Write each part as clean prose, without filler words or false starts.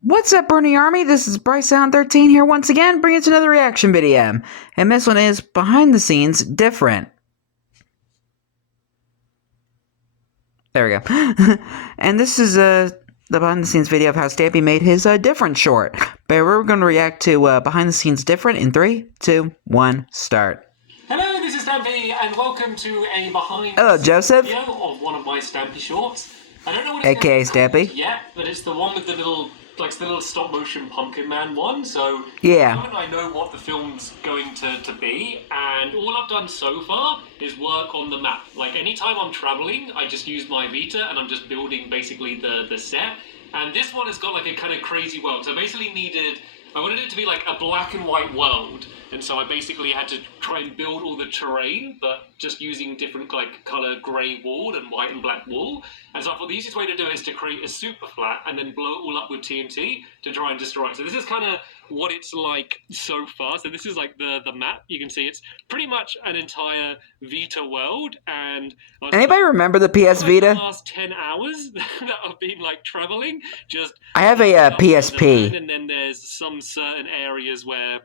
What's up, Bernie Army? This is BryceAllen13 here once again, bringing us another reaction video. And this one is behind the scenes different. There we go. And this is the behind the scenes video of how Stampy made his different short. But we're going to react to behind the scenes different in 3, 2, 1, start. Hello, this is Stampy, and welcome to a behind Hello, Joseph. video of one of my Stampy shorts. I don't know what it's AKA Stampy. yet, but it's the one with the little stop motion Pumpkin Man one. So Yeah. at the moment I know what the film's going to be, and all I've done so far is work on the map. Like anytime I'm traveling, I just use my Vita and I'm just building basically the set. And this one has got like a kind of crazy world. So I basically I wanted it to be like a black and white world, and so I basically had to try and build all the terrain, but just using different like color grey wool and white and black wool. And so I thought the easiest way to do it is to create a super flat and then blow it all up with TNT to try and destroy it. So this is kind of what it's like so far. So this is like the map. You can see it's pretty much an entire Vita world. And Anybody remember the PS Vita? The last 10 hours that I've been like traveling, just I have a PSP. And then there's some certain areas where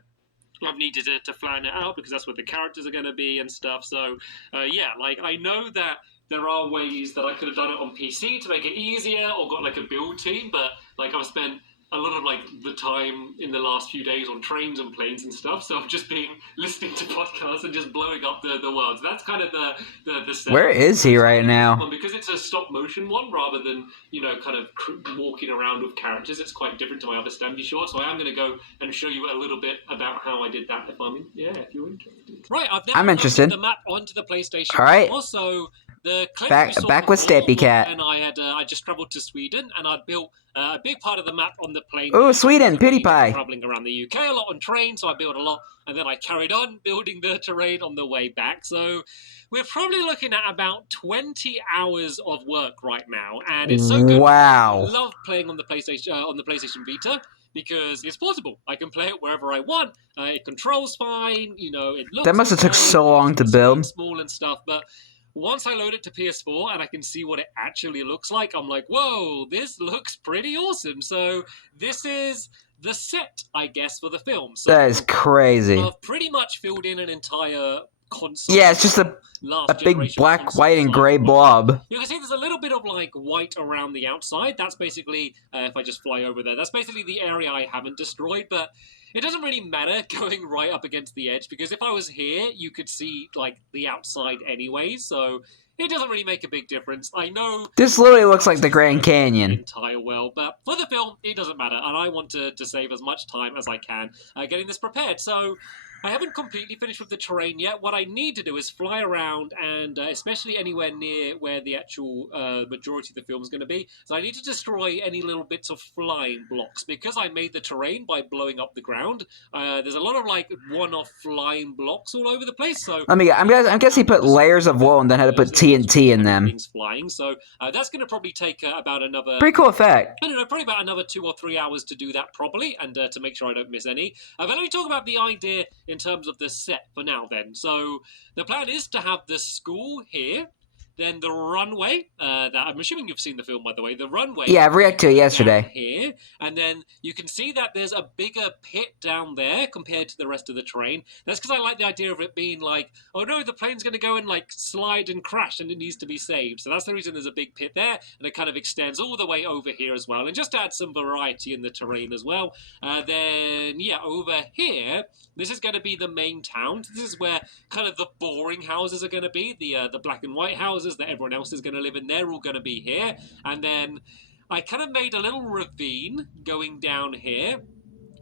I've needed to plan it out because that's where the characters are going to be and stuff. So yeah, like I know that there are ways that I could have done it on PC to make it easier or got like a build team, but like I've spent a lot of like the time in the last few days on trains and planes and stuff, so I've just been listening to podcasts and just blowing up the world. So that's kind of the set. Where is he right now? Because it's a stop motion one rather than, you know, kind of walking around with characters, it's quite different to my other Stampy shorts. So I am going to go and show you a little bit about how I did that if you're interested. Right, I'm interested. The map onto the PlayStation. All right. Also, the back with Stampy Cat. And I just travelled to Sweden and I'd built a big part of the map on the plane. Oh, Sweden, PewDiePie. Travelling around the UK a lot on trains, so I built a lot, and then I carried on building the terrain on the way back. So we're probably looking at about 20 hours of work right now, and it's so good. Wow. I love playing on the PlayStation Vita because it's portable. I can play it wherever I want. It controls fine. You know, it looks. That must have took so long to build. Small and stuff, but once I load it to PS4 and I can see what it actually looks like, I'm like, whoa, this looks pretty awesome. So this is the set, I guess, for the film. So that is crazy. I've pretty much filled in an entire console. Yeah, it's just a big black, white, and gray blob. You can see there's a little bit of like white around the outside. That's basically, if I just fly over there, that's basically the area I haven't destroyed, but it doesn't really matter going right up against the edge, because if I was here, you could see, like, the outside anyway, so it doesn't really make a big difference. I know... This literally looks like the Grand Canyon. Entire world, but for the film, it doesn't matter, and I want to save as much time as I can getting this prepared, so... I haven't completely finished with the terrain yet. What I need to do is fly around, and especially anywhere near where the actual majority of the film is going to be. So I need to destroy any little bits of flying blocks. Because I made the terrain by blowing up the ground, there's a lot of like one-off flying blocks all over the place. So I'm guessing he put layers of wool and then had to put TNT in them. Things flying. So that's going to probably take about another... Pretty cool effect. I don't know, probably about another 2 or 3 hours to do that properly and to make sure I don't miss any. But let me talk about the idea in terms of the set for now then. So the plan is to have the school here, then the runway, that I'm assuming you've seen the film, by the way, the runway. Yeah, I reacted to it yesterday. Here, and then you can see that there's a bigger pit down there compared to the rest of the terrain. That's because I like the idea of it being like, oh no, the plane's going to go and like slide and crash and it needs to be saved. So that's the reason there's a big pit there, and it kind of extends all the way over here as well. And just to add some variety in the terrain as well. Then, yeah, over here, this is going to be the main town. This is where kind of the boring houses are going to be, the black and white houses that everyone else is going to live in. They're all going to be here. And then I kind of made a little ravine going down here.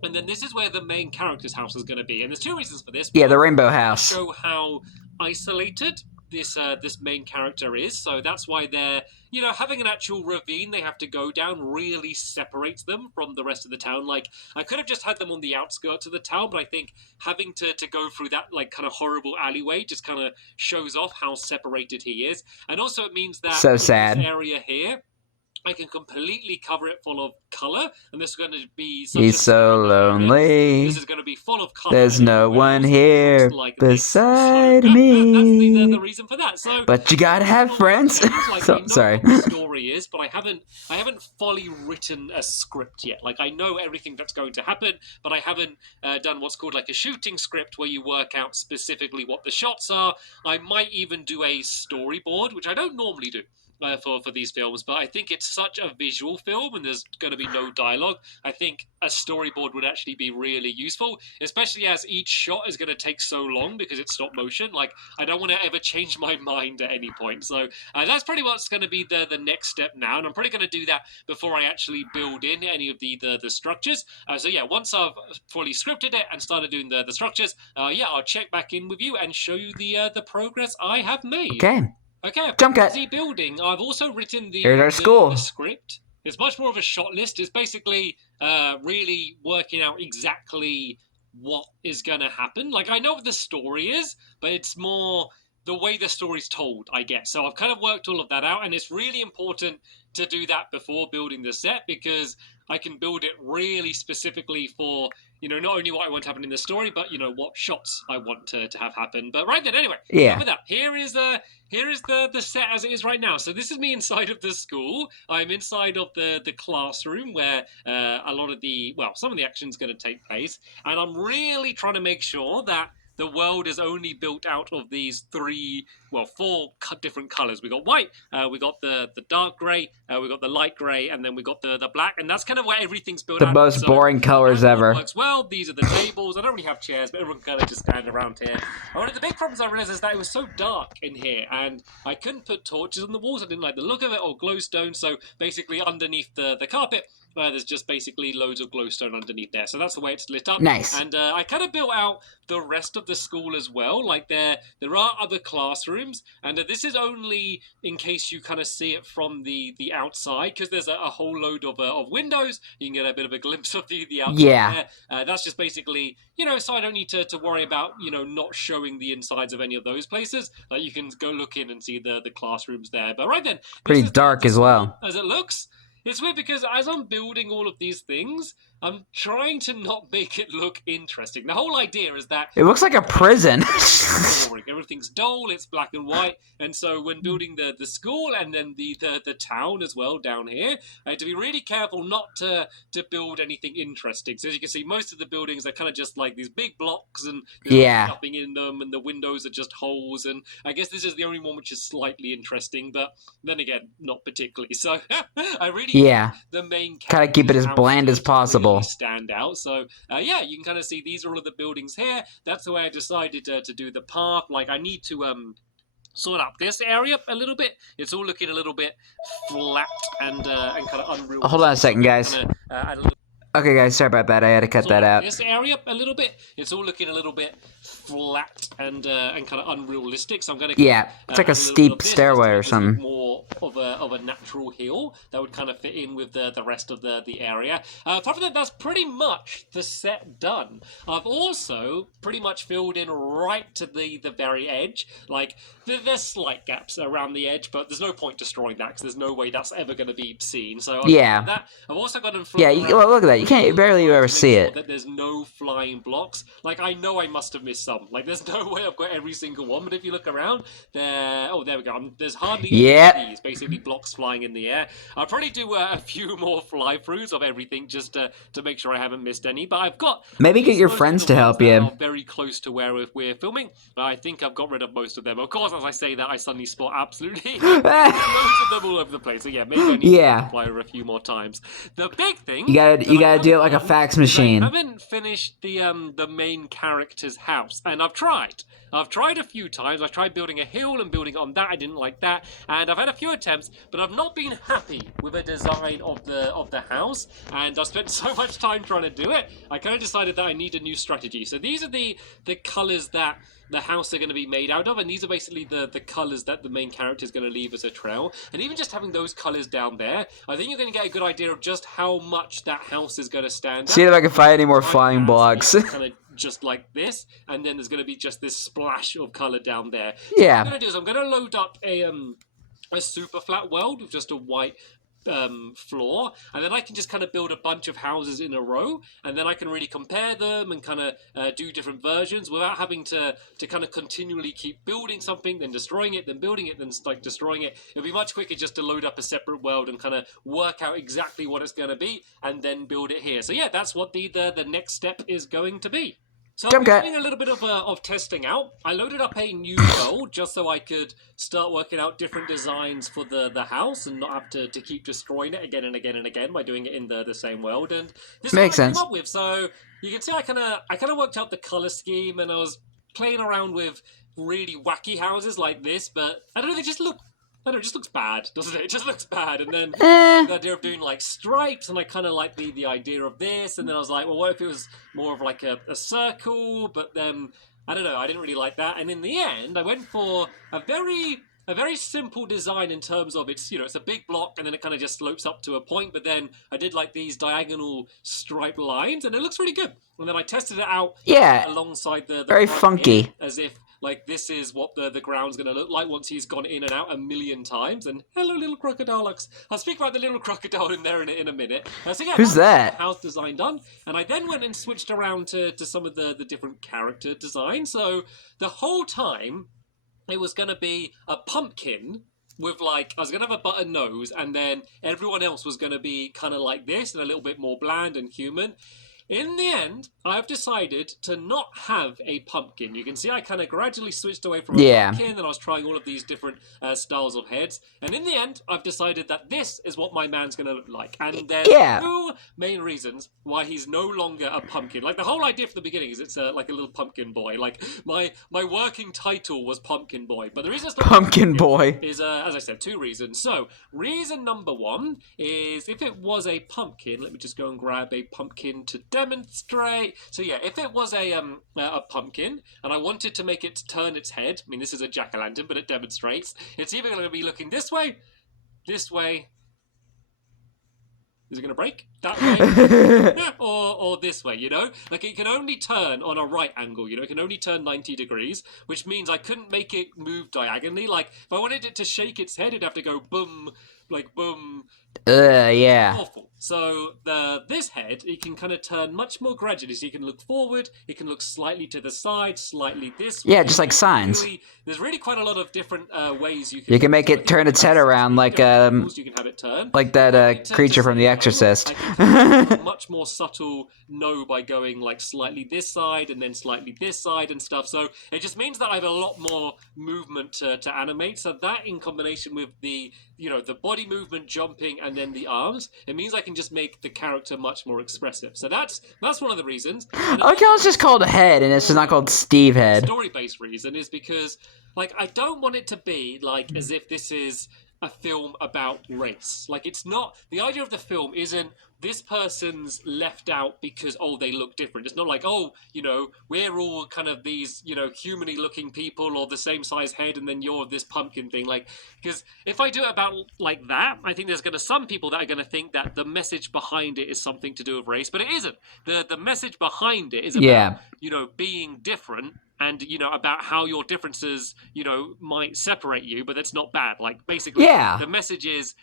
And then this is where the main character's house is going to be. And there's 2 reasons for this. Yeah, the rainbow house. To show how isolated this main character is. So that's why they're, you know, having an actual ravine they have to go down really separates them from the rest of the town. Like, I could have just had them on the outskirts of the town, but I think having to go through that, like, kind of horrible alleyway just kind of shows off how separated he is. And also it means that so sad. This area here I can completely cover it full of color, and this is going to be such He's a so lonely. This is going to be full of color. There's no one here like beside so, me. that's the reason for that. So, But you gotta have friends. Like, So, I know sorry. what the story is, but I haven't fully written a script yet. Like, I know everything that's going to happen, but I haven't done what's called like a shooting script, where you work out specifically what the shots are. I might even do a storyboard, which I don't normally do. For these films, but I think it's such a visual film and there's going to be no dialogue. I think a storyboard would actually be really useful, especially as each shot is going to take so long because it's stop motion. Like, I don't want to ever change my mind at any point. So that's pretty much going to be the next step now, and I'm probably going to do that before I actually build in any of the structures. So yeah, once I've fully scripted it and started doing the structures, yeah, I'll check back in with you and show you the progress I have made. Okay. Okay, Jump cut. busy building. I've also written Here's our school. the script. It's much more of a shot list. It's basically really working out exactly what is going to happen. Like, I know what the story is, but it's more the way the story's told, I guess. So I've kind of worked all of that out, and it's really important to do that before building the set, because I can build it really specifically for, not only what I want to happen in the story, but, what shots I want to have happen. But right then, anyway, Yeah. with that, here is the set as it is right now. So this is me inside of the school. I'm inside of the classroom where a lot of some of the action is going to take place. And I'm really trying to make sure that the world is only built out of these four different colors. We got white, we got the dark gray, we got the light gray, and then we got the black. And that's kind of where everything's built out. The most boring colors ever. Works well. These are the tables. I don't really have chairs, but everyone can kind of just stand around here. One of the big problems I realized is that it was so dark in here, and I couldn't put torches on the walls. I didn't like the look of it, or glowstone. So basically, underneath the carpet, there's just basically loads of glowstone underneath there. So that's the way it's lit up. Nice. And I kind of built out the rest of the school as well. Like, there are other classrooms, and this is only in case you kind of see it from the outside, because there's a whole load of windows. You can get a bit of a glimpse of the outside. Yeah. There. That's just basically, so I don't need to worry about, not showing the insides of any of those places. You can go look in and see the classrooms there. But right then, pretty dark as well. As it looks. It's weird because as I'm building all of these things, I'm trying to not make it look interesting. The whole idea is that it looks like a prison. Everything's dull, it's black and white, and so when building the school and then the town as well down here, I had to be really careful not to build anything interesting. So as you can see, most of the buildings are kind of just like these big blocks, and there's nothing in them, and the windows are just holes, and I guess this is the only one which is slightly interesting, but then again, not particularly. So I really the main kind of keep it as bland as possible. Really stand out. So yeah, you can kind of see these are all of the buildings here. That's the way I decided to do the path. Like, I need to sort out this area a little bit. It's all looking a little bit flat and kind of unreal. Hold on a second, guys. Okay, guys, sorry about that. I had to cut that out. This area a little bit. It's all looking a little bit flat and kind of unrealistic. So I'm going to it's like a steep stairway or something. More of a natural hill that would kind of fit in with the rest of the area. Apart from that, that's pretty much the set done. I've also pretty much filled in right to the very edge. Like, there's slight gaps around the edge, but there's no point destroying that because there's no way that's ever going to be seen. So I've also got them. Well, look at that. You can't barely ever see it. That there's no flying blocks. Like, I know I must have missed some. Like, there's no way I've got every single one. But if you look around, there we go. There's hardly any of these, basically blocks flying in the air. I'll probably do a few more fly-throughs of everything just to make sure I haven't missed any. But I've got maybe get your friends to help you. Very close to where we're filming. I think I've got rid of most of them. Of course, as I say that, I suddenly spot absolutely loads of them all over the place. So yeah, maybe I need to fly over a few more times. The big thing you gotta do it like a fax machine. I haven't finished the main character's house, and I've tried a few times. I've tried building a hill and building on that. I didn't like that, and I've had a few attempts, but I've not been happy with the design of the house. And I've spent so much time trying to do it. I kind of decided that I need a new strategy. So these are the colors that the house are going to be made out of, and these are basically the colors that the main character is going to leave as a trail. And even just having those colors down there, I think you're going to get a good idea of just how much that house is going to stand out. See if I can find any more flying blocks. Kind of just like this, and then there's going to be just this splash of color down there. Yeah. So what I'm going to do is I'm going to load up a super flat world with just a white floor, and then I can just kind of build a bunch of houses in a row, and then I can really compare them and kind of do different versions without having to kind of continually keep building something, then destroying it, then building it, then like destroying it. It'll be much quicker just to load up a separate world and kind of work out exactly what it's going to be, and then build it here. So yeah, that's what the next step is going to be. So I've been doing a little bit of testing out. I loaded up a new world just so I could start working out different designs for the house and not have to keep destroying it again and again and again by doing it in the same world. And this Makes is what I sense. came up with. So you can see I kind of worked out the color scheme, and I was playing around with really wacky houses like this, but I don't know, they just look, I don't know, it just looks bad, doesn't it? It just looks bad. And then the idea of doing like stripes, and I kind of like the idea of this, and then I was like, well, what if it was more of like a circle? But then I don't know, I didn't really like that. And in the end, I went for a very simple design in terms of it's a big block, and then it kind of just slopes up to a point. But then I did like these diagonal stripe lines, and it looks really good. And then I tested it out alongside the very funky, as if like this is what the ground's going to look like once he's gone in and out a million times. And hello, little crocodile. I'll speak about the little crocodile in there in a minute. So yeah, who's that? House design done. And I then went and switched around to some of the different character designs. So the whole time it was going to be a pumpkin with like, I was going to have a button nose, and then everyone else was going to be kind of like this and a little bit more bland and human. In the end, I've decided to not have a pumpkin. You can see I kind of gradually switched away from a pumpkin, and I was trying all of these different styles of heads. And in the end, I've decided that this is what my man's going to look like. And there's two main reasons why he's no longer a pumpkin. Like, the whole idea from the beginning is it's like a little pumpkin boy. Like, my working title was Pumpkin Boy. But the reason it's not Pumpkin Boy is, as I said, two reasons. So, reason number one is if it was a pumpkin, let me just go and grab a pumpkin to demonstrate. So yeah, if it was a pumpkin and I wanted to make it turn its head, I mean, this is a jack-o'-lantern, but it demonstrates, it's either going to be looking this way, is it going to break? That way? or this way, Like, it can only turn on a right angle, it can only turn 90 degrees, which means I couldn't make it move diagonally. Like, if I wanted it to shake its head, it'd have to go boom, like boom. Yeah. Awful. So this head, it can kind of turn much more gradually. So you can look forward, it can look slightly to the side, slightly this way. Yeah, just like signs. There's really quite a lot of different ways you can make it turn its head around like you can have it turn. Like that creature from The Exorcist. Much more subtle no by going like slightly this side and then slightly this side and stuff. So it just means that I have a lot more movement to animate. So that in combination with the the body movement, jumping, and then the arms, it means I can just make the character much more expressive. So that's one of the reasons. Okay, it's just called Head, and it's not called Steve Head. Story-based reason is because, like, I don't want it to be like as if this is a film about race. Like, it's not. The idea of the film isn't this person's left out because, oh, they look different. It's not like, oh, we're all kind of these, human-y looking people or the same size head, and then you're this pumpkin thing. Like, because if I do it about like that, I think there's going to some people that are going to think that the message behind it is something to do with race, but it isn't. The message behind it is about, being different. And, about how your differences, might separate you, but that's not bad. Like, basically, the message is,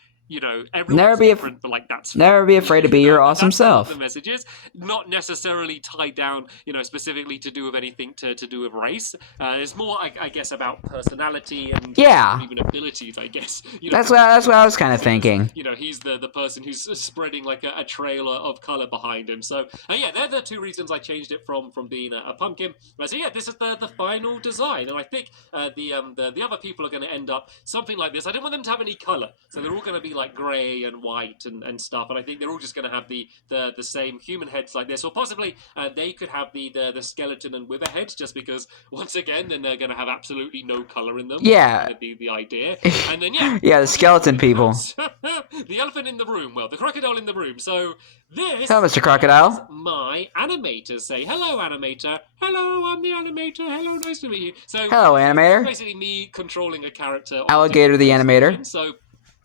everyone's different, but, like, that's fun. Never be afraid to be your awesome self. The message is not necessarily tied down, specifically to do with anything to do with race. It's more, I guess, about personality and even abilities, I guess. That's what I was kind of thinking. He's the person who's spreading, like, a trail of color behind him. So, yeah, they're the two reasons I changed it from being a pumpkin. So, yeah, this is the final design. And I think the other people are going to end up something like this. I didn't want them to have any color. So they're all going to be like grey and white and stuff, and I think they're all just going to have the same human heads like this, or possibly they could have the skeleton and wither heads, just because once again then they're going to have absolutely no colour in them. Yeah, the idea. And then the skeleton people. The elephant in the room, the crocodile in the room. So this hello, Mr. Crocodile. My animators say hello, animator. Hello, I'm the animator. Hello, nice to meet you. So hello, animator. Basically me controlling a character. Alligator the animator. So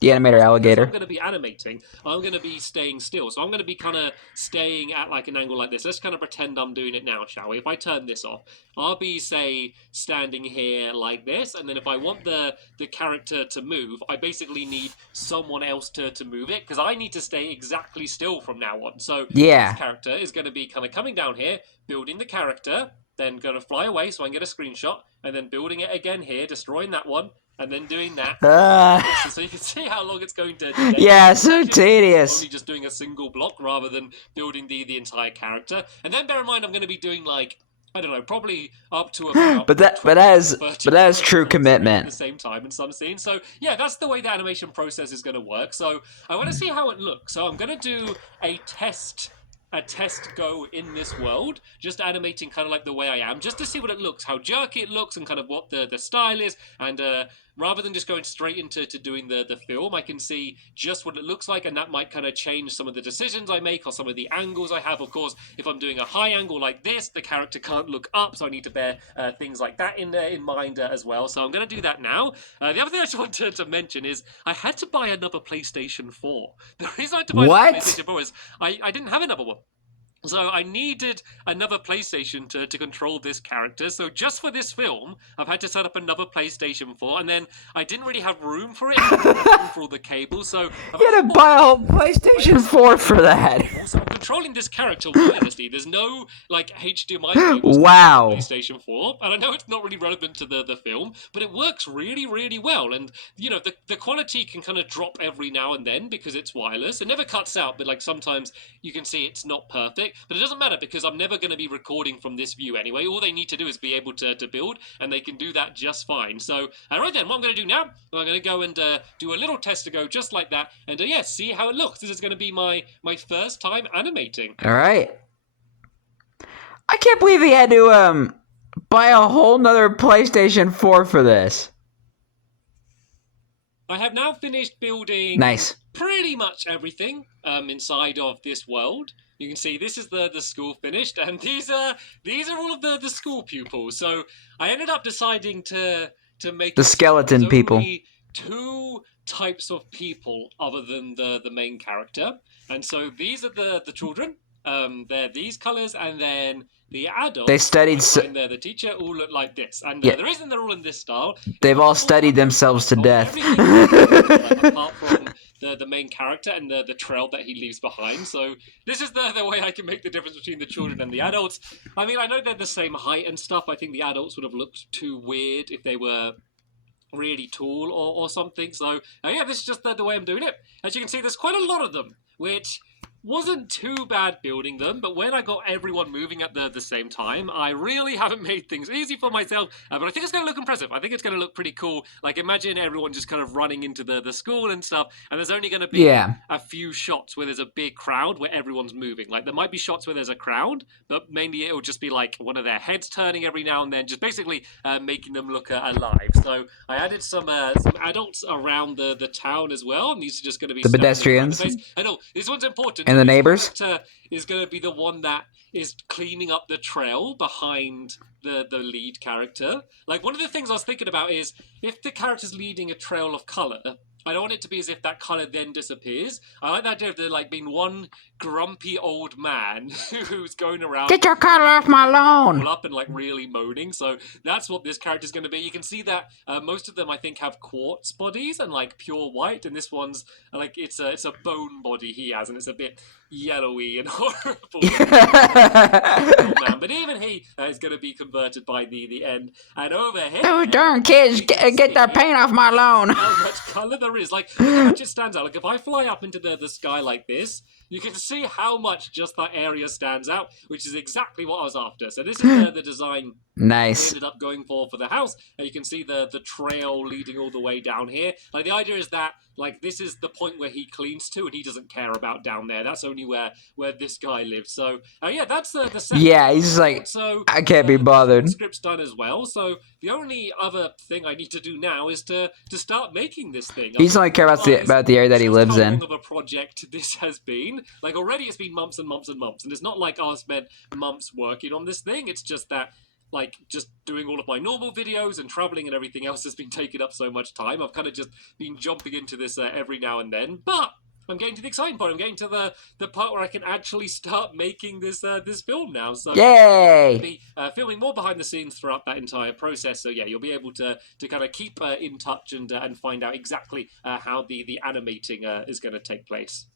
The animator Because alligator. I'm going to be animating, I'm going to be staying still. So I'm going to be kind of staying at like an angle like this. Let's kind of pretend I'm doing it now, shall we? If I turn this off, I'll be, say, standing here like this. And then if I want the character to move, I basically need someone else to move it. Because I need to stay exactly still from now on. So Yeah. this character is going to be kind of coming down here, building the character, then going to fly away so I can get a screenshot, and then building it again here, destroying that one, and then doing that. So you can see how long it's going to take. Yeah, so tedious. Only just doing a single block rather than building the entire character. And then bear in mind, I'm going to be doing like, I don't know, probably up to about. But that is true commitment at the same time in some scenes. So yeah, that's the way the animation process is going to work. So I want to see how it looks. So I'm going to do a test go in this world, just animating kind of like the way I am, just to see what it looks, how jerky it looks, and kind of what the style is. And rather than just going straight into doing the film, I can see just what it looks like, and that might kind of change some of the decisions I make or some of the angles I have. Of course, if I'm doing a high angle like this, the character can't look up, so I need to bear things like that in mind as well. So I'm going to do that now. The other thing I just wanted to mention is I had to buy another PlayStation 4. The reason I had to buy another PlayStation 4 is I didn't have another one. So I needed another PlayStation to control this character. So just for this film, I've had to set up another PlayStation 4, and then I didn't really have room for it. I didn't have room for all the cables, so you had to buy a whole PlayStation 4 for that. So I'm controlling this character wirelessly. There's no like HDMI cables. Wow. PlayStation 4, and I know it's not really relevant to the film, but it works really, really well. And you know, the quality can kind of drop every now and then because it's wireless. It never cuts out, but like sometimes you can see it's not perfect. But it doesn't matter because I'm never going to be recording from this view anyway. All they need to do is be able to build, and they can do that just fine. So, right then, what I'm going to do now, I'm going to go and do a little test to go just like that, and yeah, see how it looks. This is going to be my first time animating. All right. I can't believe he had to buy a whole nother PlayStation 4 for this. I have now finished building pretty much everything inside of this world. You can see this is the school finished, and these are all of the school pupils. So I ended up deciding to make the skeleton people. Two types of people other than the main character, and so these are the children. They're these colors, and then the adults. They studied. The teacher all look like this, and the reason they're all in this style. They've all studied themselves to death. Apart from the main character and the trail that he leaves behind. So this is the way I can make the difference between the children and the adults. I mean, I know they're the same height and stuff. I think the adults would have looked too weird if they were really tall or something. So yeah, this is just the way I'm doing it. As you can see, there's quite a lot of them, which wasn't too bad building them, but when I got everyone moving at the same time, I really haven't made things easy for myself, but I think it's going to look impressive. I think it's going to look pretty cool. Like, imagine everyone just kind of running into the school and stuff, and there's only going to be a few shots where there's a big crowd where everyone's moving. Like, there might be shots where there's a crowd, but mainly it'll just be like one of their heads turning every now and then, just basically making them look alive. So I added some adults around the town as well, and these are just going to be the pedestrians. I know, this one's important. And the neighbors is going to be the one that is cleaning up the trail behind the lead character. Like, one of the things I was thinking about is if the character's leading a trail of color, I don't want it to be as if that color then disappears. I like the idea of there like being one grumpy old man who's going around. Get your color off my lawn! Up and like really moaning. So that's what this character's going to be. You can see that most of them I think have quartz bodies and like pure white, and this one's like it's a bone body he has, and it's a bit yellowy and horrible. Oh, man. But even he is going to be converted by the end. And over here, those darn kids get their paint off my lawn. How much color there is. Like, look how much it stands out. Like, if I fly up into the sky like this, you can see how much just that area stands out, which is exactly what I was after. So this is the design nice. I ended up going for the house, and you can see the trail leading all the way down here. Like, the idea is that like this is the point where he cleans to, and he doesn't care about down there. That's only where this guy lives. So yeah, that's the second. Yeah, he's just like, so I can't be bothered. The script's done as well. So the only other thing I need to do now is to start making this thing. He doesn't really care about the area that he lives in. How long of a project this has been? Like, already it's been months and months and months, and it's not like I spent months working on this thing. It's just that like just doing all of my normal videos and traveling and everything else has been taking up so much time. I've kind of just been jumping into this every now and then, but I'm getting to the exciting part. I'm getting to the part where I can actually start making this this film now. So Yay! I'll be filming more behind the scenes throughout that entire process. So yeah, you'll be able to kind of keep in touch and find out exactly how the animating is going to take place.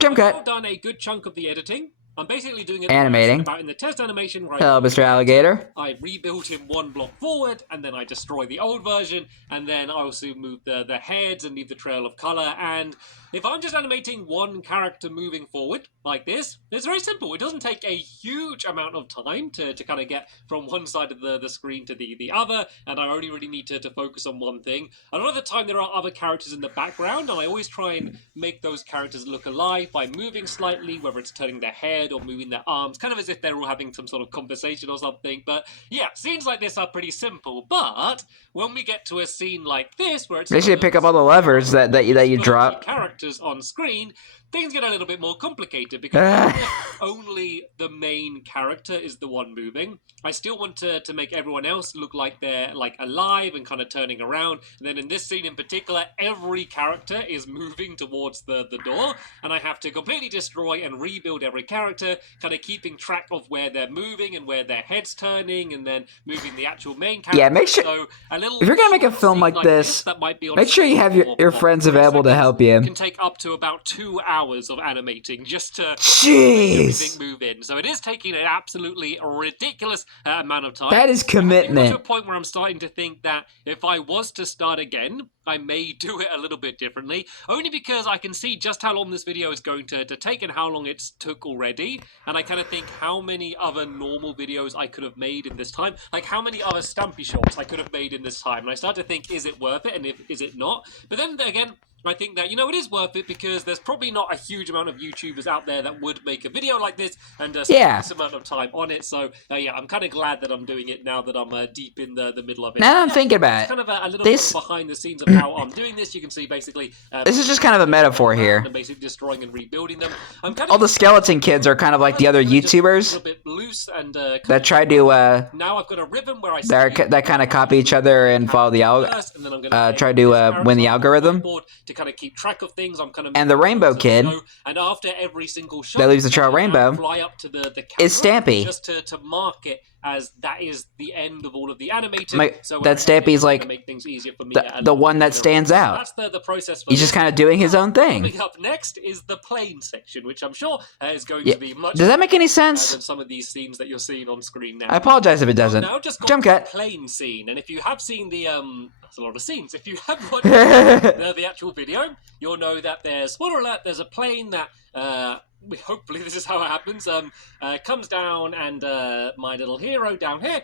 Jump cut. I've done a good chunk of the editing. I'm basically doing it Animating. about in the test animation where Hello, Mr. Alligator. I rebuild him one block forward, and then I destroy the old version, and then I also move the heads and leave the trail of color. And if I'm just animating one character moving forward like this, it's very simple. It doesn't take a huge amount of time to kind of get from one side of the screen to the other, and I only really need to focus on one thing. A lot of the time there are other characters in the background, and I always try and make those characters look alive by moving slightly, whether it's turning their head or moving their arms, kind of as if they're all having some sort of conversation or something. But yeah, scenes like this are pretty simple. But when we get to a scene like this, where it's They should pick up all the levers that you drop. Characters on screen, things get a little bit more complicated because only the main character is the one moving. I still want to make everyone else look like they're like alive and kind of turning around. And then in this scene in particular, every character is moving towards the door, and I have to completely destroy and rebuild every character, kind of keeping track of where they're moving and where their head's turning, and then moving the actual main character. Yeah, make sure so if you're gonna make a film like this, that might be on make sure you have your friends available to help you. Can take up to about 2 hours of animating just to Jeez. make everything move in. So it is taking an absolutely ridiculous amount of time. That is commitment. To a point where I'm starting to think that if I was to start again, I may do it a little bit differently, only because I can see just how long this video is going to take and how long it's took already, and I kind of think how many other normal videos I could have made in this time, like how many other Stampy shorts I could have made in this time, and I start to think, is it worth it, and is it not? But then again, I think that, you know, it is worth it because there's probably not a huge amount of YouTubers out there that would make a video like this and spend this amount of time on it. So, yeah, I'm kind of glad that I'm doing it now that I'm deep in the middle of it. Now I'm thinking about it. Kind of a little bit behind the scenes of how I'm doing this. You can see basically... this is just kind of a metaphor here. And basically destroying and rebuilding them. All the skeleton kids are kind of like the other YouTubers that try to... now I've got a ribbon where I that kind of copy each other and follow the try to win the algorithm. To kind of keep track of things, I'm kind of and the rainbow kid, and after every single shot that leaves the trail rainbow, fly up to the is Stampy. Just to mark it as that is the end of all of the animating. So that Stampy's like make things easier for me the one that stands out. So that's the process. He's just kind of doing his own thing. Coming up next is the plane section, which I'm sure is going to be much. Does that make any sense? Than some of these scenes that you're seeing on screen now. I apologize if it doesn't. Now just got Jump cut. The plane scene, and if you have seen the that's a lot of scenes. If you have watched the actual video, you'll know that there's, spoiler alert, there's a plane that hopefully this is how it happens, comes down, and my little hero down here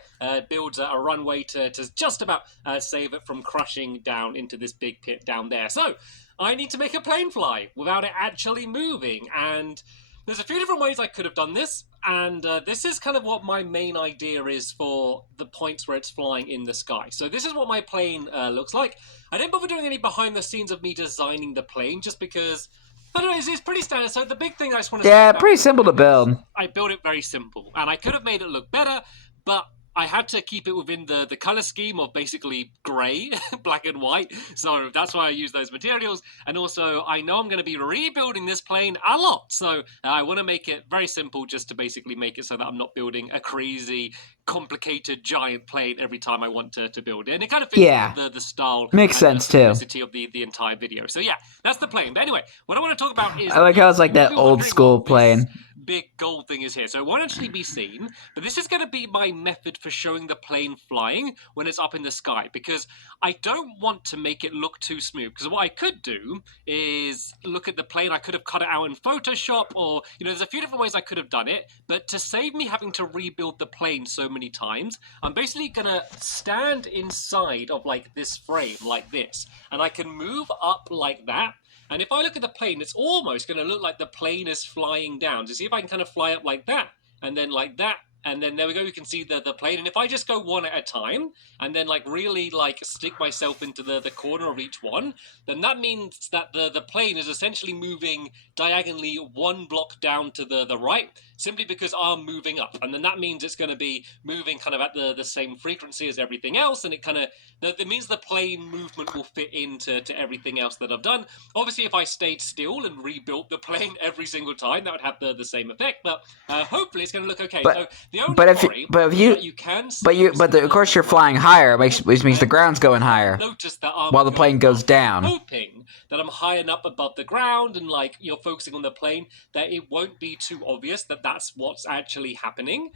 builds a runway to just about save it from crushing down into this big pit down there. So I need to make a plane fly without it actually moving, and there's a few different ways I could have done this, and this is kind of what my main idea is for the points where it's flying in the sky. So this is what my plane looks like. I didn't bother doing any behind the scenes of me designing the plane just because... I don't know, it's pretty standard. So the big thing I just want to say pretty simple to build. I built it very simple, and I could have made it look better, but I had to keep it within the color scheme of basically grey, black and white. So that's why I use those materials. And also, I know I'm going to be rebuilding this plane a lot. So I want to make it very simple just to basically make it so that I'm not building a crazy, complicated, giant plane every time I want to build it. And it kind of fits the style. Makes sense, too. Of the entire video. So yeah, that's the plane. But anyway, what I want to talk about is... I like how it's like that old school plane. Big gold thing is here, so it won't actually be seen, but this is going to be my method for showing the plane flying when it's up in the sky, because I don't want to make it look too smooth, because what I could do is look at the plane. I could have cut it out in Photoshop, or, you know, there's a few different ways I could have done it, but to save me having to rebuild the plane so many times, I'm basically going to stand inside of, like, this frame, like this, and I can move up like that. And if I look at the plane, it's almost going to look like the plane is flying down. To see if I can kind of fly up like that, and then like that, And then there we go, you can see the plane. And if I just go one at a time and then like really like stick myself into the corner of each one, then that means that the plane is essentially moving diagonally one block down to the right, simply because I'm moving up. And then that means it's going to be moving kind of at the same frequency as everything else. And it kind of, that means the plane movement will fit into everything else that I've done. Obviously, if I stayed still and rebuilt the plane every single time, that would have the same effect. But hopefully it's going to look okay. So the only worry is that you can see of course you're flying higher, which means the ground's going higher notice that I'm while the plane goes down. hoping that I'm high enough above the ground and like you're focusing on the plane that it won't be too obvious that that's what's actually happening.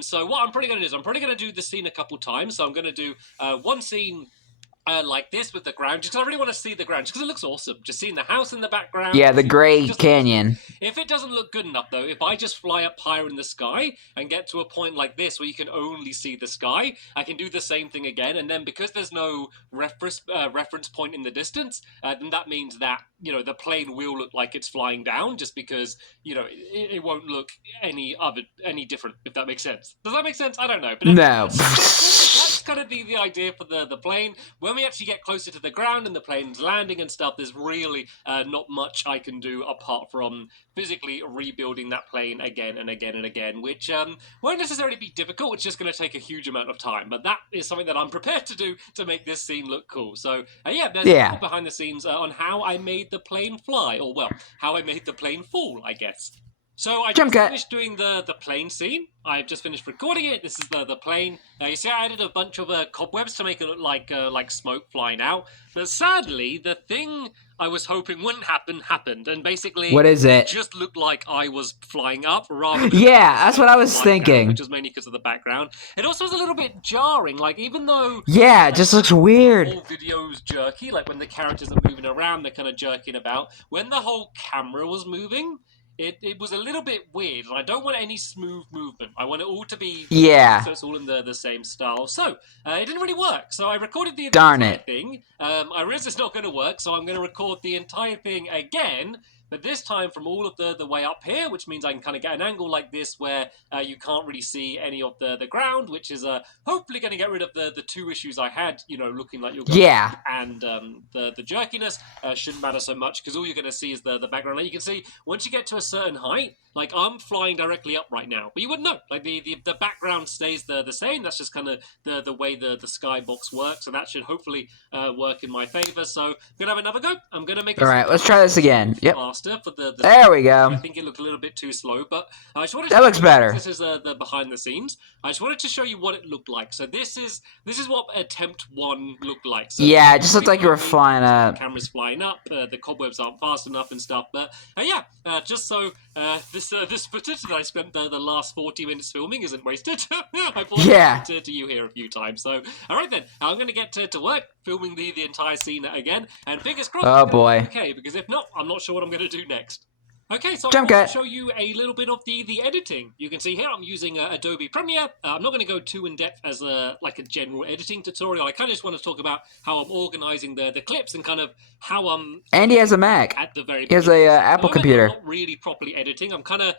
So what I'm probably going to do is I'm probably going to do the scene a couple times. So I'm going to do one scene like this with the ground, just because I really want to see the ground, just because it looks awesome. Just seeing the house in the background. Yeah, the gray canyon. If it doesn't look good enough, though, if I just fly up higher in the sky and get to a point like this where you can only see the sky, I can do the same thing again. And then because there's no reference point in the distance, then that means that, you know, the plane will look like it's flying down, just because, you know, it won't look any different, if that makes sense. Does that make sense? I don't know. But No. that's kind of the idea for the plane. When we actually get closer to the ground and the plane's landing and stuff, there's really not much I can do apart from physically rebuilding that plane again and again and again, which won't necessarily be difficult. It's just going to take a huge amount of time, but that is something that I'm prepared to do to make this scene look cool. So yeah, there's a behind the scenes on how I made the plane fly, or well, how I made the plane fall, I guess. So I just finished doing the plane scene. I've just finished recording it. This is the plane. You see, I added a bunch of cobwebs to make it look like smoke flying out. But sadly, the thing I was hoping wouldn't happen happened, and basically, what is it? Just looked like I was flying up rather than that's what I was thinking. Down, which was mainly because of the background. It also was a little bit jarring. Like even though it just looks weird. The whole video's jerky. Like when the characters are moving around, they're kind of jerking about. When the whole camera was moving, it was a little bit weird, and I don't want any smooth movement. I want it all to be so it's all in the same style. So it didn't really work. So I recorded the entire thing. I realized it's not going to work, so I'm going to record the entire thing again. But this time from all of the way up here, which means I can kind of get an angle like this where you can't really see any of the ground, which is hopefully going to get rid of the two issues I had, you know, looking like you're going and the jerkiness shouldn't matter so much, because all you're going to see is the background. Like you can see, once you get to a certain height, like I'm flying directly up right now, but you wouldn't know. Like the background stays the same. That's just kind of the way the skybox works, and that should hopefully work in my favor. So I'm going to have another go. I'm going to make it. All right, let's try this again. Yep. For there we go. I think it looked a little bit too slow, but I just wanted that looks better. This is the behind the scenes. I just wanted to show you what it looked like. So this is what attempt 1 looked like. So yeah, it just looked like you were flying up. The camera's flying up. The cobwebs aren't fast enough and stuff. But just so this footage that I spent the last 40 minutes filming isn't wasted. I brought it to you here a few times. So all right then, I'm going to get to work filming the entire scene again, and fingers crossed. Oh boy. Okay, because if not, I'm not sure what I'm going to do next. Okay, so I'm going to show you a little bit of the editing. You can see here I'm using Adobe Premiere. I'm not going to go too in-depth as like a general editing tutorial. I kind of just want to talk about how I'm organizing the clips and kind of how I'm... And he has a Mac. At the very he has a Apple computer. I'm not really properly editing. I'm kind of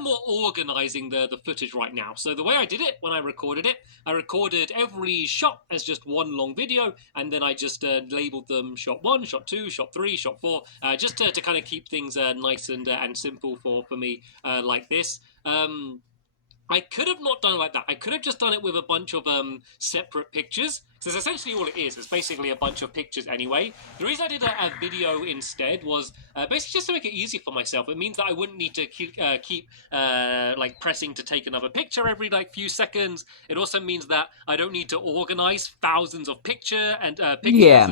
more organizing the footage right now. So the way I did it when I recorded every shot as just one long video, and then I just labeled them shot 1, shot 2, shot 3, shot 4, just to kind of keep things nice and simple for me like this. I could have not done it like that. I could have just done it with a bunch of separate pictures. So that's essentially all it is. It's basically a bunch of pictures anyway. The reason I did a video instead was basically just to make it easy for myself. It means that I wouldn't need to keep like pressing to take another picture every like few seconds. It also means that I don't need to organize thousands of pictures and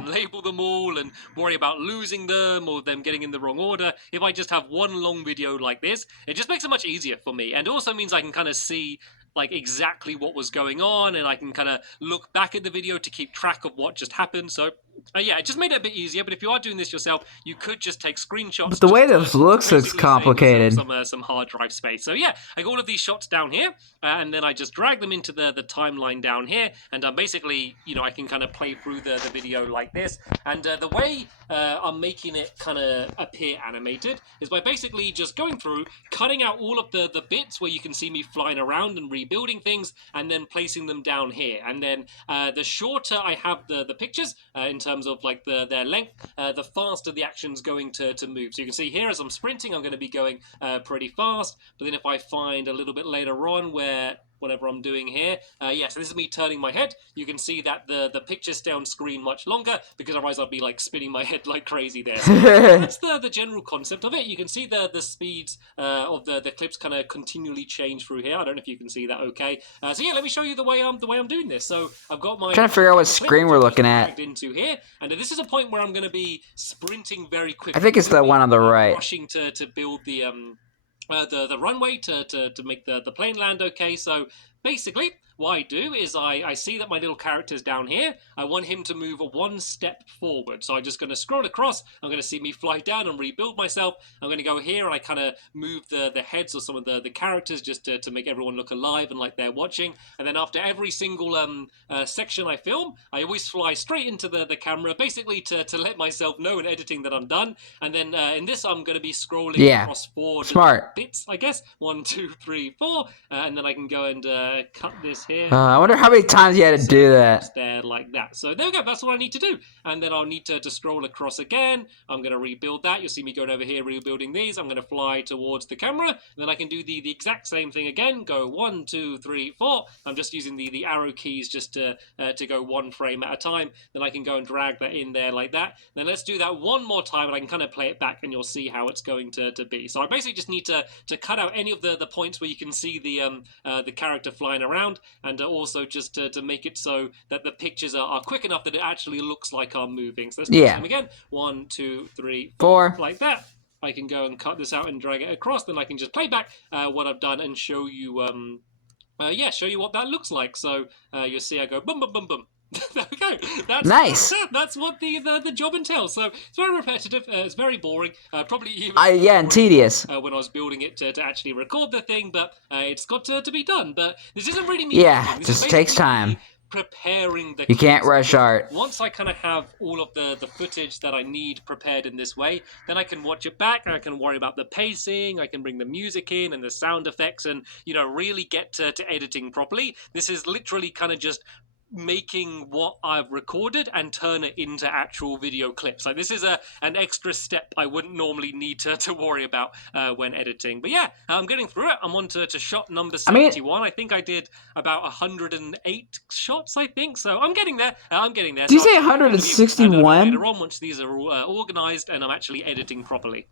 label them all and worry about losing them or them getting in the wrong order. If I just have one long video like this, it just makes it much easier for me. And it also means I can kind of see like exactly what was going on, and I can kind of look back at the video to keep track of what just happened. So Yeah, it just made it a bit easier, but if you are doing this yourself, you could just take screenshots. But the way this looks is basically complicated. save yourself some hard drive space. So yeah, I got all of these shots down here, and then I just drag them into the timeline down here, and basically, I can kind of play through the video like this. And the way I'm making it kind of appear animated is by basically just going through, cutting out all of the bits where you can see me flying around and rebuilding things, and then placing them down here. And then the shorter I have the pictures in terms of like their length, the faster the action's going to move. So you can see here as I'm sprinting, I'm going to be going pretty fast. But then if I find a little bit later on where whatever I'm doing here. So this is me turning my head. You can see that the pictures stay on screen much longer because otherwise I'll be like spinning my head like crazy there. So that's the general concept of it. You can see the speeds of the clips kind of continually change through here. I don't know if you can see that okay. So yeah, let me show you the way I'm doing this. So I've got my... trying to figure out what screen we're looking at. Into here, and this is a point where I'm going to be sprinting very quickly. I think it's the one on the right. Rushing to build the runway to make the plane land okay. So basically what I do is I see that my little character's down here. I want him to move one step forward. So I'm just going to scroll across. I'm going to see me fly down and rebuild myself. I'm going to go here and I kind of move the heads of some of the characters just to make everyone look alive and like they're watching. And then after every single section I film, I always fly straight into the camera, basically to let myself know in editing that I'm done. And then in this, I'm going to be scrolling across 4 bits, I guess. 1, 2, 3, 4. And then I can go and cut this here. I wonder how many times you had to do that. There like that. So there we go. That's what I need to do. And then I'll need to scroll across again. I'm going to rebuild that. You'll see me going over here rebuilding these. I'm going to fly towards the camera. And then I can do the exact same thing again. Go 1, 2, 3, 4. I'm just using the arrow keys just to go 1 frame at a time. Then I can go and drag that in there like that. Then let's do that one more time and I can kind of play it back and you'll see how it's going to be. So I basically just need to cut out any of the points where you can see the character flying around, and also just to make it so that the pictures are quick enough that it actually looks like I'm moving. So let's do them again. 1, 2, 3, 4. Like that. I can go and cut this out and drag it across. Then I can just play back what I've done and show you show you what that looks like. So you'll see I go boom, boom, boom, boom. There we go. That's nice. That's what the job entails. So it's very repetitive. It's very boring. Probably even and tedious. When I was building it to actually record the thing, but it's got to be done. But this isn't really me. Yeah, just takes time. Preparing the you can't rush art. Once I kind of have all of the footage that I need prepared in this way, then I can watch it back and I can worry about the pacing, I can bring the music in and the sound effects and really get to editing properly. This is literally kind of just making what I've recorded and turn it into actual video clips. Like this is an extra step I wouldn't normally need to worry about when editing. But yeah, I'm getting through it. I'm on to shot number 71. I think I did about 108 shots, I think. So I'm getting there. Did you say 161? Later on, once these are all organized and I'm actually editing properly.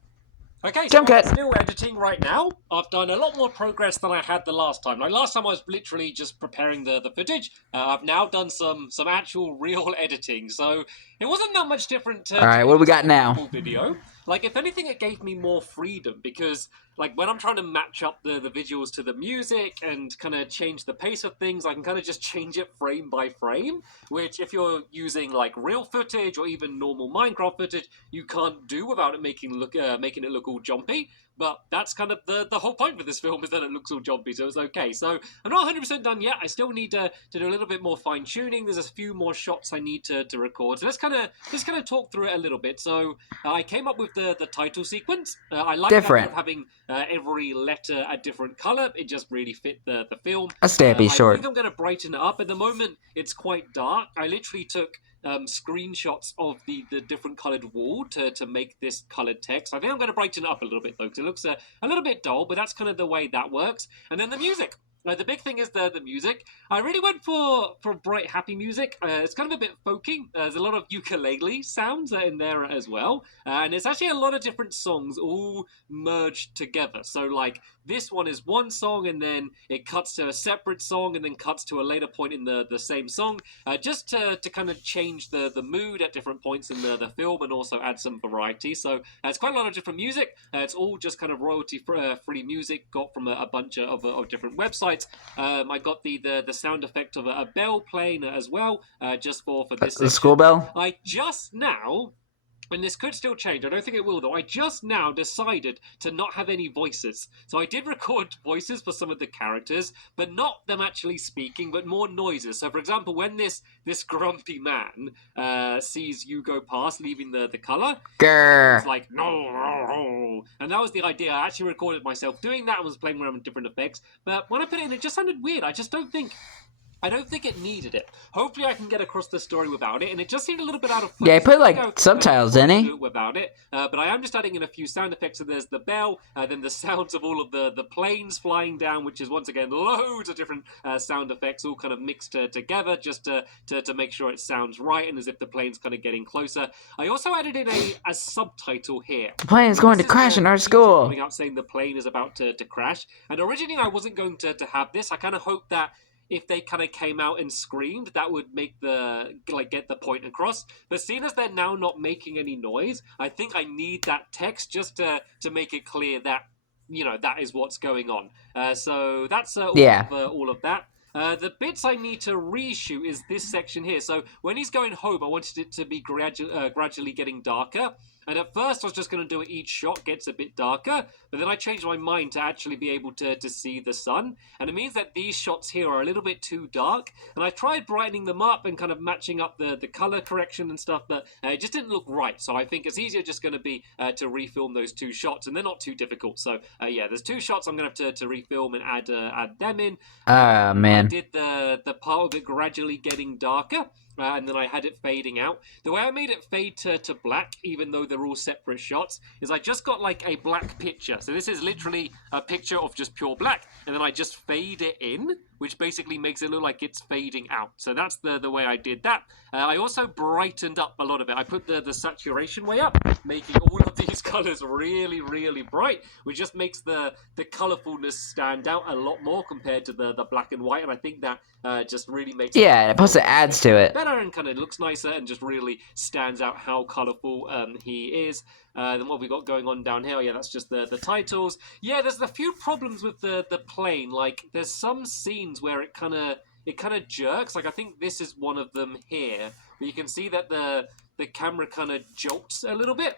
Okay, so I'm still editing right now. I've done a lot more progress than I had the last time. Like last time I was literally just preparing the footage. I've now done some actual real editing. So it wasn't that much different to... Alright, what do we got now? Video. Like if anything it gave me more freedom because like when I'm trying to match up the visuals to the music and kind of change the pace of things, I can kind of just change it frame by frame, which if you're using like real footage or even normal Minecraft footage, you can't do without it making it look all jumpy. But that's kind of the whole point of this film is that it looks all jumpy, so it's okay. So I'm not 100% done yet. I still need to do a little bit more fine tuning. There's a few more shots I need to record. So let's kind of talk through it a little bit. So I came up with the title sequence. I like having every letter a different color. It just really fit the film. A Stampy short. I think I'm going to brighten it up. At the moment, it's quite dark. I literally took screenshots of the different coloured wall to make this coloured text. I think I'm going to brighten it up a little bit though, because it looks a little bit dull, but that's kind of the way that works. And then the music. The big thing is the music. I really went for bright, happy music. It's kind of a bit folky. There's a lot of ukulele sounds in there as well. And it's actually a lot of different songs all merged together. So like this one is one song, and then it cuts to a separate song, and then cuts to a later point in the same song, just to kind of change the mood at different points in the film, and also add some variety. So it's quite a lot of different music. It's all just kind of royalty free music, got from a bunch of different websites. I got the sound effect of a bell playing as well, just for this the school bell. I just now, and this could still change, I don't think it will though, I just now decided to not have any voices. So I did record voices for some of the characters, but not them actually speaking, but more noises. So for example, when this grumpy man sees you go past, leaving the colour, it's like, no, and that was the idea. I actually recorded myself doing that and was playing around with different effects, but when I put it in, it just sounded weird. I don't think it needed it. Hopefully I can get across the story without it, and it just seemed a little bit out of place. Yeah, he put like subtitles, didn't he? Without it, but I am just adding in a few sound effects. So there's the bell, then the sounds of all of the planes flying down, which is once again loads of different sound effects, all kind of mixed together, just to make sure it sounds right and as if the plane's kind of getting closer. I also added in a subtitle here. The plane is going to crash in our school. Coming out saying the plane is about to crash, and originally I wasn't going to have this. I kind of hoped that if they kind of came out and screamed, that would make get the point across. But seeing as they're now not making any noise, I think I need that text just to make it clear that, that is what's going on. So that's all of that. The bits I need to reshoot is this section here. So when he's going home, I wanted it to be gradually getting darker. And at first I was just going to do it each shot gets a bit darker, but then I changed my mind to actually be able to see the sun. And it means that these shots here are a little bit too dark. And I tried brightening them up and kind of matching up the color correction and stuff, but it just didn't look right. So I think it's easier just going to be to refilm those two shots, and they're not too difficult. So yeah, there's two shots I'm going to have to refilm and add them in. Man. I did the part of it gradually getting darker. And then I had it fading out. The way I made it fade to black, even though they're all separate shots, is I just got like a black picture. So this is literally a picture of just pure black. And then I just fade it in, which basically makes it look like it's fading out. So that's the way I did that. I also brightened up a lot of it. I put the saturation way up, making all of these colors really, really bright, which just makes the colorfulness stand out a lot more compared to the black and white. And I think that just really makes it plus it adds to it better and kind of looks nicer and just really stands out how colorful he is. Then what have we got going on down here? Yeah, that's just the titles. Yeah, there's a few problems with the plane. Like, there's some scenes where it kind of jerks. Like, I think this is one of them here, where you can see that the camera kind of jolts a little bit.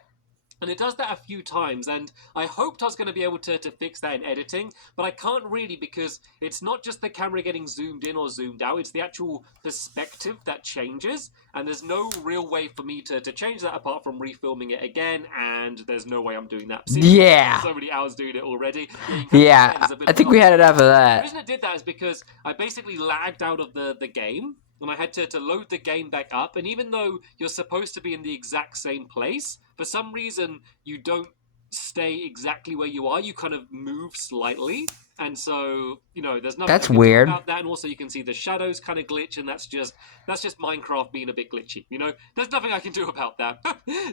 And it does that a few times, and I hoped I was going to be able to fix that in editing, but I can't really, because it's not just the camera getting zoomed in or zoomed out, it's the actual perspective that changes, and there's no real way for me to change that apart from refilming it again, and there's no way I'm doing that. Yeah. So many hours doing it already. Yeah, I think we had enough of that. The reason I did that is because I basically lagged out of the game, and I had to load the game back up, and even though you're supposed to be in the exact same place, for some reason you don't stay exactly where you are. You kind of move slightly, and so there's nothing that's weird about that. And also you can see the shadows kind of glitch, and that's just Minecraft being a bit glitchy. There's nothing I can do about that.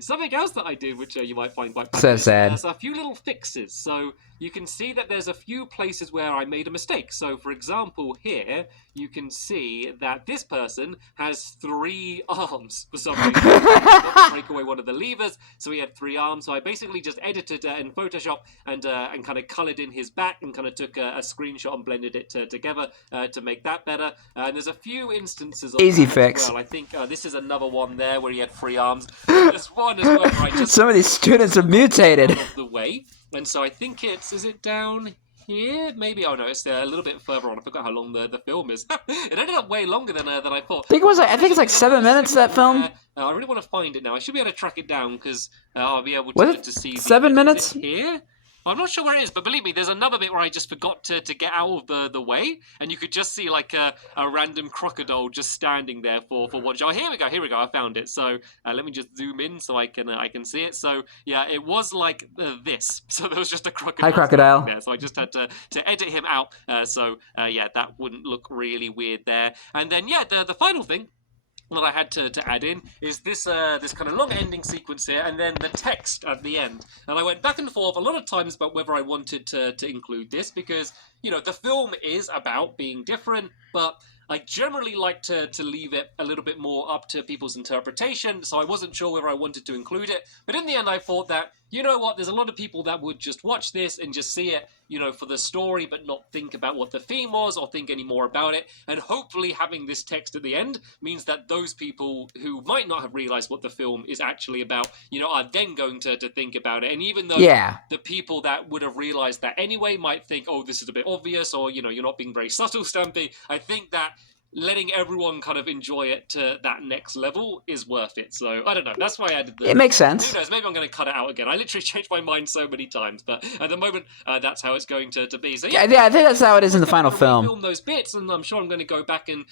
Something else that I did, which you might find quite so sad. So a few little fixes. So you can see that there's a few places where I made a mistake. So for example, here you can see that this person has 3 arms for some reason. I break away one of the levers, so he had 3 arms. So I basically just edited in Photoshop and kind of colored in his back and kind of took a screenshot and blended it together to make that better. And there's a few instances of easy that fix. as well. I think this is another one there where he had 3 arms. There's one as well where I just some of these students are mutated. Out of the way, and so I think is it down here? Maybe. Oh no, it's a little bit further on. I forgot how long the film is. It ended up way longer than I thought. I think it's like 7 minutes. That film. I really want to find it now. I should be able to track it down because I'll be able to see. 7 minutes here. I'm not sure where it is, but believe me, there's another bit where I just forgot to get out of the way, and you could just see like a random crocodile just standing there for one shot. Oh, here we go, I found it. So let me just zoom in so I can see it. So yeah, it was like this. So there was just a crocodile. Hi, crocodile. There. So I just had to edit him out. So yeah, that wouldn't look really weird there. And then yeah, the final thing that I had to add in is this this kind of long ending sequence here, and then the text at the end. And I went back and forth a lot of times about whether I wanted to include this, because the film is about being different, but I generally like to leave it a little bit more up to people's interpretation, so I wasn't sure whether I wanted to include it. But in the end, I thought that, you know what, there's a lot of people that would just watch this and just see it, for the story, but not think about what the theme was or think any more about it. And hopefully having this text at the end means that those people who might not have realized what the film is actually about, are then going to think about it. And even though the people that would have realized that anyway might think, oh, this is a bit obvious, or, you're not being very subtle, Stampy, I think that letting everyone kind of enjoy it to that next level is worth it. So, I don't know. That's why I added the... It makes sense. Who knows? Maybe I'm going to cut it out again. I literally changed my mind so many times, but at the moment, that's how it's going to be. So, yeah, I think that's how it is in the final film. Film those bits, and I'm sure I'm going to go back and,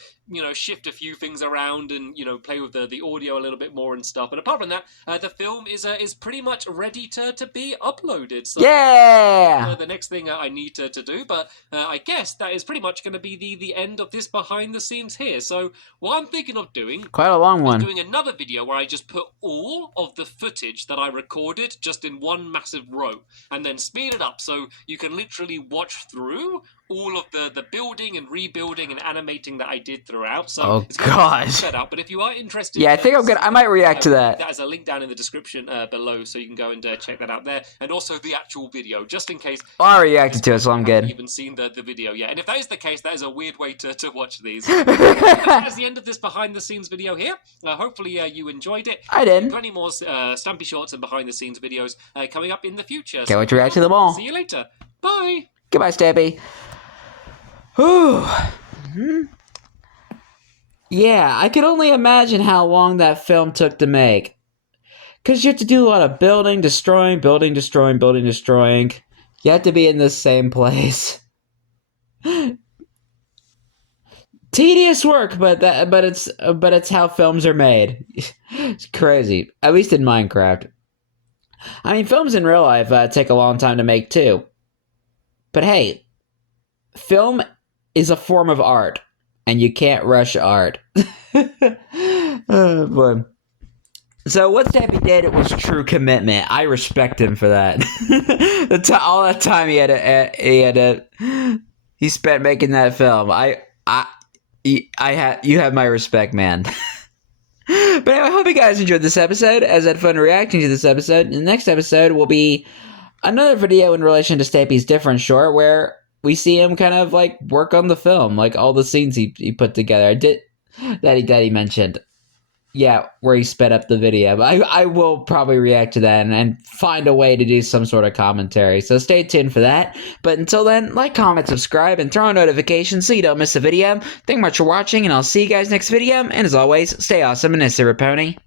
shift a few things around and, play with the audio a little bit more and stuff. But apart from that, the film is pretty much ready to be uploaded. So, yeah! The next thing I need to do, but I guess that is pretty much going to be the end of this behind the scenes here. So, what I'm thinking of doing... Quite a long one. ...doing another video where I just put all of the footage that I recorded just in one massive row, and then speed it up so you can literally watch through all of the building and rebuilding and animating that I did throughout. So it's God. Set out. But if you are interested... Yeah, I think I might react to that. That is a link down in the description below, so you can go and check that out there. And also the actual video, just in case... I reacted to it, so I'm good. I haven't even seen the video yet. And if that is the case, that is a weird way to watch these. That's the end of this behind-the-scenes video here. Hopefully you enjoyed it. I did. Plenty more Stampy Shorts and behind-the-scenes videos coming up in the future. Can't wait to react to them all. See you later. Bye. Goodbye, Stampy. Whew. Yeah, I could only imagine how long that film took to make. Because you have to do a lot of building, destroying, building, destroying, building, destroying. You have to be in the same place. Tedious work, but it's how films are made. It's crazy. At least in Minecraft. I mean, films in real life take a long time to make too. But hey, film is a form of art, and you can't rush art. Oh, boy. So what Stampy did was true commitment. I respect him for that. All that time he spent making that film. You have my respect, man. But anyway, I hope you guys enjoyed this episode, as I had fun reacting to this episode. And the next episode will be another video in relation to Stampy's different short, where we see him kind of like work on the film, like all the scenes he put together. That he mentioned. Yeah, where he sped up the video. But I will probably react to that and find a way to do some sort of commentary. So stay tuned for that. But until then, like, comment, subscribe, and turn on notifications so you don't miss a video. Thank you much for watching, and I'll see you guys next video. And as always, stay awesome and nice, Pony.